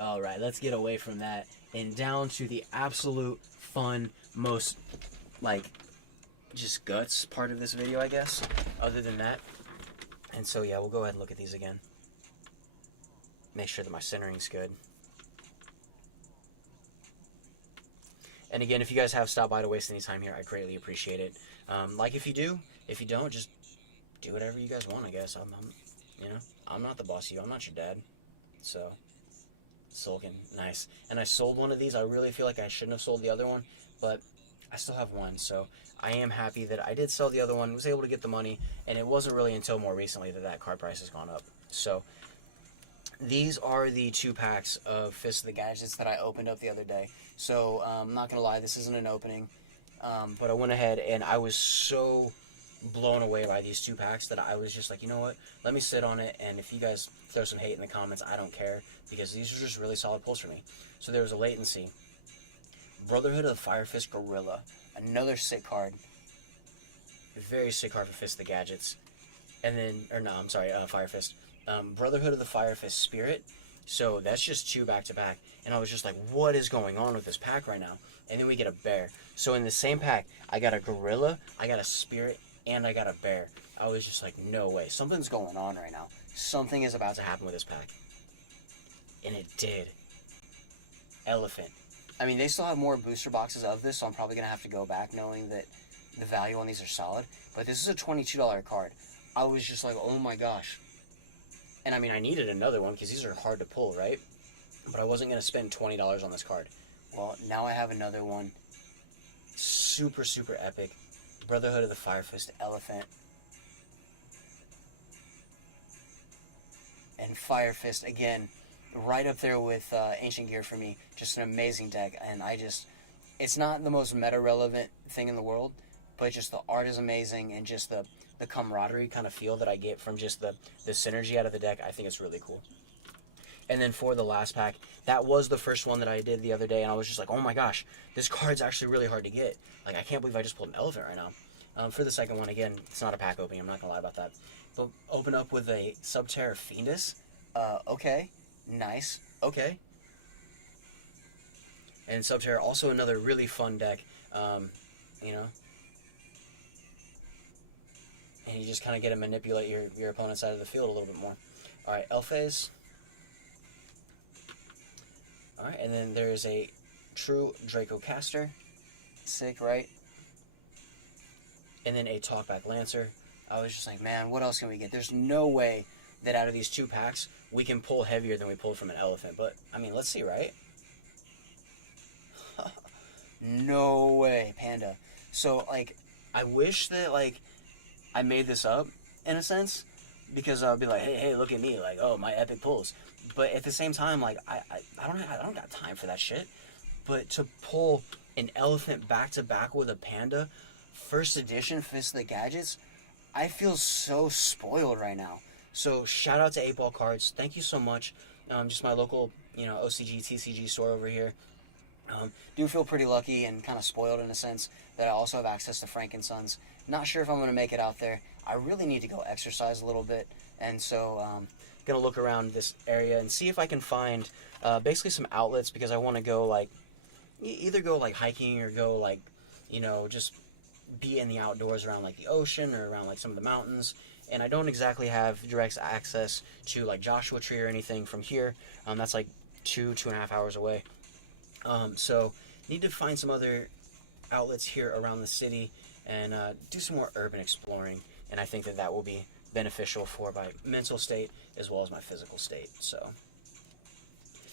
Alright, let's get away from that and down to the absolute fun, most, like, just guts part of this video, I guess, other than that. And so, yeah, we'll go ahead and look at these again. Make sure that my centering's good. And again, if you guys have stopped by to waste any time here, I greatly appreciate it. Like if you do, if you don't, just do whatever you guys want, I guess. I'm not the boss of you. I'm not your dad. So, Sulkin, nice. And I sold one of these. I really feel like I shouldn't have sold the other one, but I still have one. So I am happy that I did sell the other one, was able to get the money, and it wasn't really until more recently that that card price has gone up. So these are the 2 packs of Fist of the Gadgets that I opened up the other day. So I'm not going to lie, this isn't an opening, but I went ahead and I was so blown away by these 2 packs that I was just like, you know what, let me sit on it, and if you guys throw some hate in the comments, I don't care, because these are just really solid pulls for me. So there was a Latency, Brotherhood of the Fire Fist Gorilla, another sick card, a very sick card for Fist of the Gadgets, and then, or no, I'm sorry, Fire Fist, Brotherhood of the Fire Fist Spirit. So that's just 2 back-to-back, and I was just like, what is going on with this pack right now? And then we get a bear. So in the same pack, I got a gorilla, I got a spirit, and I got a bear. I was just like, no way. Something's going on right now. Something is about to happen with this pack. And it did. Elephant. I mean, they still have more booster boxes of this, so I'm probably going to have to go back knowing that the value on these are solid. But this is a $22 card. I was just like, oh my gosh. And I mean, I needed another one because these are hard to pull, right? But I wasn't going to spend $20 on this card. Well, now I have another one. Super, super epic. Brotherhood of the Fire Fist Elephant. And Fire Fist, again, right up there with Ancient Gear for me. Just an amazing deck. And it's not the most meta-relevant thing in the world, but just the art is amazing, and just the camaraderie kind of feel that I get from just the synergy out of the deck, I think it's really cool. And then for the last pack, that was the first one that I did the other day, and I was just like, oh my gosh, this card's actually really hard to get. Like, I can't believe I just pulled an elephant right now. For the second one, again, it's not a pack opening, I'm not going to lie about that. But open up with a Subterra Fiendus. Okay. Nice. Okay. And Subterra, also another really fun deck, you know. And you just kind of get to manipulate your opponent's side of the field a little bit more. Alright, Elphase. Alright, and then there's a True Dracocaster. Sick, right? And then a Talkback Lancer. I was just like, man, what else can we get? There's no way that out of these two packs, we can pull heavier than we pulled from an elephant. But, I mean, let's see, right? No way, Panda. So, like, I wish that, like, I made this up, in a sense, because I would be like, hey, look at me, like, oh, my epic pulls. But at the same time, like, I don't got time for that shit. But to pull an elephant back-to-back with a Panda, first edition Fist of the Gadgets, I feel so spoiled right now. So shout out to 8-Ball Cards. Thank you so much. Just my local, OCG, TCG store over here. Do feel pretty lucky and kind of spoiled in a sense that I also have access to Frankensons. Not sure if I'm going to make it out there. I really need to go exercise a little bit. And so going to look around this area and see if I can find basically some outlets, because I want to go like, either go like hiking or go like, just be in the outdoors around like the ocean or around like some of the mountains. And I don't exactly have direct access to like Joshua Tree or anything from here. That's like 2.5 hours away. So need to find some other outlets here around the city and do some more urban exploring. And I think that will be beneficial for my mental state as well as my physical state. So,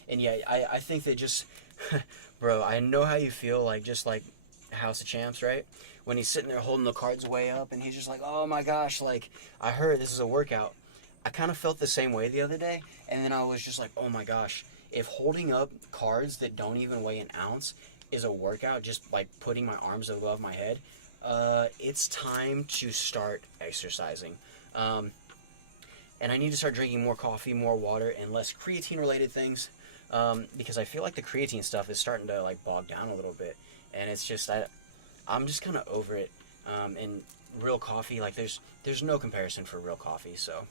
and yeah, I think that just, bro, I know how you feel, like just like House of Champs, right? When he's sitting there holding the cards way up and he's just like, oh my gosh, like, I heard this is a workout. I kind of felt the same way the other day, and then I was just like, oh my gosh, if holding up cards that don't even weigh an ounce is a workout, just like putting my arms above my head, it's time to start exercising. And I need to start drinking more coffee, more water, and less creatine-related things, because I feel like the creatine stuff is starting to like bog down a little bit, and it's just I'm just kind of over it. And real coffee, like there's no comparison for real coffee. So,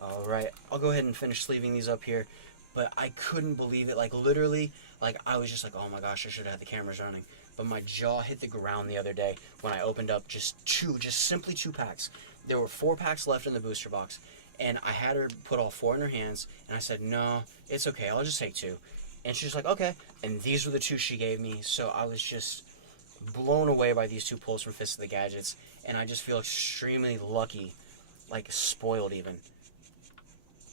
all right, I'll go ahead and finish sleeving these up here. But I couldn't believe it. Like literally, like I was just like, oh my gosh, I should have had the cameras running. But my jaw hit the ground the other day when I opened up just simply two packs. There were 4 packs left in the booster box, and I had her put all 4 in her hands, and I said, no, it's okay, I'll just take 2. And she's like, okay. And these were the 2 she gave me, so I was just blown away by these 2 pulls from Fist of the Gadgets, and I just feel extremely lucky, like spoiled even,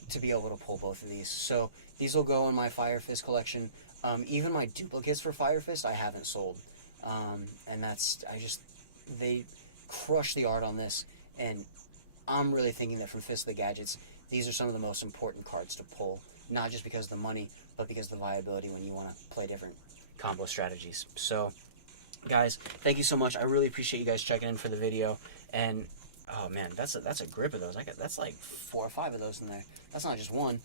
to be able to pull both of these. So these will go in my Fire Fist collection. Even my duplicates for Fire Fist I haven't sold, and they crush the art on this, and I'm really thinking that from Fist of the Gadgets, these are some of the most important cards to pull, not just because of the money, but because of the viability when you want to play different combo strategies. So, guys, thank you so much. I really appreciate you guys checking in for the video, and oh man, that's a grip of those. That's like 4 or 5 of those in there. That's not just one.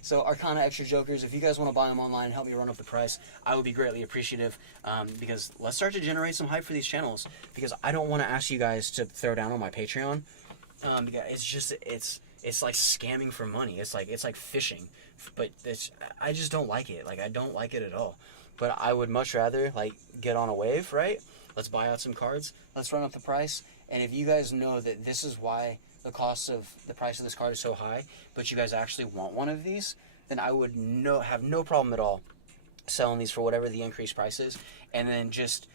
So Arcana Extra Jokers, if you guys want to buy them online and help me run up the price, I would be greatly appreciative, because let's start to generate some hype for these channels, because I don't want to ask you guys to throw down on my Patreon, because it's like scamming for money. It's like fishing, but I just don't like it. Like, I don't like it at all. But I would much rather like get on a wave, right? Let's buy out some cards. Let's run up the price. And if you guys know that this is why the price of this card is so high, but you guys actually want one of these, then I would have no problem at all selling these for whatever the increased price is, and then just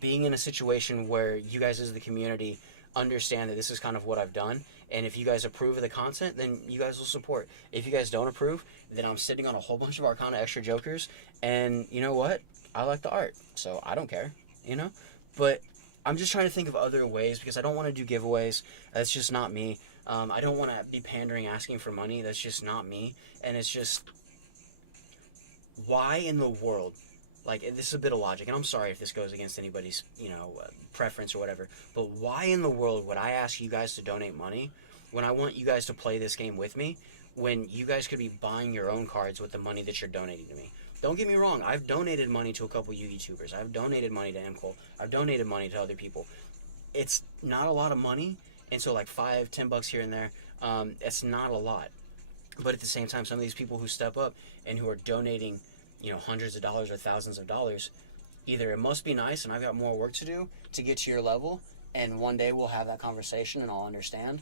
being in a situation where you guys as the community understand that this is kind of what I've done, and if you guys approve of the content, then you guys will support. If you guys don't approve, then I'm sitting on a whole bunch of Arcana Extra Jokers, and you know what? I like the art, so I don't care, you know? But I'm just trying to think of other ways, because I don't want to do giveaways. That's just not me. I don't want to be pandering, asking for money. That's just not me. And it's just, why in the world? Like, this is a bit of logic, and I'm sorry if this goes against anybody's, preference or whatever, but why in the world would I ask you guys to donate money when I want you guys to play this game with me, when you guys could be buying your own cards with the money that you're donating to me? Don't get me wrong, I've donated money to a couple YouTubers, I've donated money to MCole, I've donated money to other people. It's not a lot of money, and so like $5-10 here and there, it's not a lot. But at the same time, some of these people who step up and who are donating hundreds of dollars or thousands of dollars, either it must be nice and I've got more work to do to get to your level, and one day we'll have that conversation and I'll understand,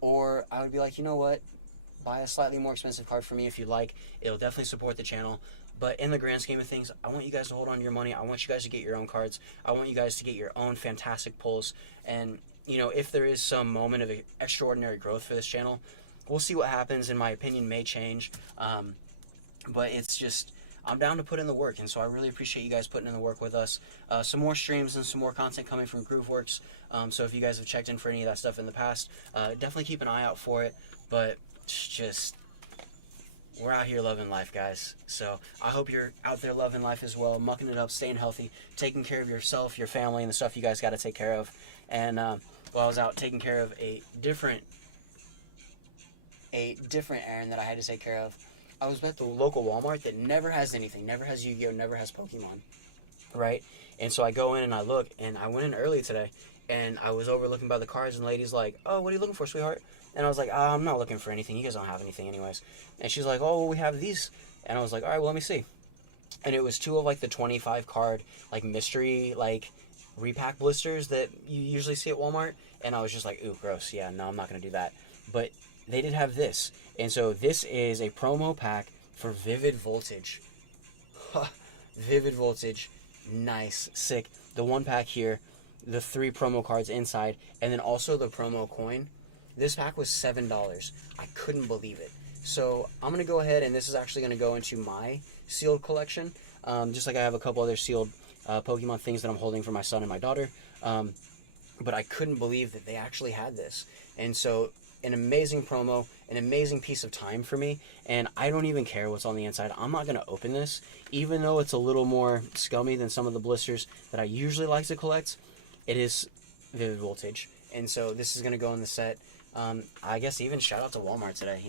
or I would be like, you know what, buy a slightly more expensive card for me if you like. It'll definitely support the channel, but in the grand scheme of things, I want you guys to hold on to your money. I want you guys to get your own cards. I want you guys to get your own fantastic pulls, and if there is some moment of extraordinary growth for this channel, we'll see what happens, and my opinion may change, but it's just, I'm down to put in the work, and so I really appreciate you guys putting in the work with us. Some more streams and some more content coming from Grooveworks, so if you guys have checked in for any of that stuff in the past, definitely keep an eye out for it, but just, we're out here loving life, guys. So I hope you're out there loving life as well, mucking it up, staying healthy, taking care of yourself, your family, and the stuff you guys got to take care of. And while I was out taking care of a different errand that I had to take care of, I was at the local Walmart that never has anything, never has Yu-Gi-Oh, never has Pokemon, right? And so I go in and I look, and I went in early today, and I was overlooking by the cards, and the lady's like, "Oh, what are you looking for, sweetheart?" And I was like, "I'm not looking for anything. You guys don't have anything anyways." And she's like, "Oh, well, we have these." And I was like, "All right, well, let me see." And it was two of, like, the 25 card, like, mystery, like, repack blisters that you usually see at Walmart. And I was just like, ooh, gross. Yeah, no, I'm not going to do that. But they did have this. And so this is a promo pack for Vivid Voltage. Vivid Voltage. Nice. Sick. The one pack here, the 3 promo cards inside, and then also the promo coin. This pack was $7. I couldn't believe it. So I'm going to go ahead, and this is actually going to go into my sealed collection. Just like I have a couple other sealed Pokemon things that I'm holding for my son and my daughter. But I couldn't believe that they actually had this. And so an amazing promo, an amazing piece of time for me, and I don't even care what's on the inside. I'm not going to open this, even though it's a little more scummy than some of the blisters that I usually like to collect. It is Vivid Voltage, and so this is going to go in the set. I guess even shout out to Walmart today,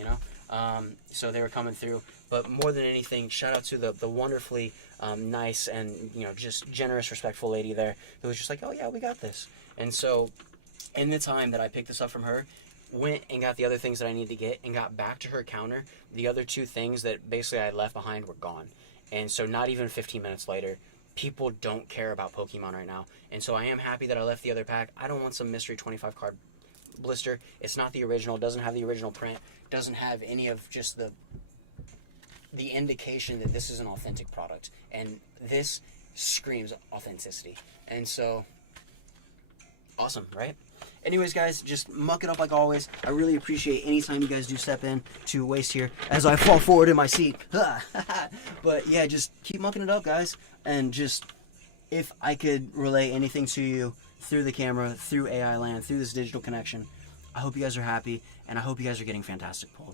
so they were coming through, but more than anything, shout out to the wonderfully nice and just generous, respectful lady there who was just like, "Oh yeah, we got this." And so in the time that I picked this up from her, went and got the other things that I needed to get, and got back to her counter, the other 2 things that basically I had left behind were gone. And so not even 15 minutes later, people don't care about Pokemon right now. And so I am happy that I left the other pack. I don't want some mystery 25 card blister. It's not the original, doesn't have the original print, doesn't have any of just the indication that this is an authentic product. And this screams authenticity. And so, awesome, right? Anyways, guys, just muck it up like always. I really appreciate any time you guys do step in to waste here as I fall forward in my seat. But yeah, just keep mucking it up, guys. And just, if I could relay anything to you through the camera, through AI land, through this digital connection, I hope you guys are happy, and I hope you guys are getting fantastic pulls.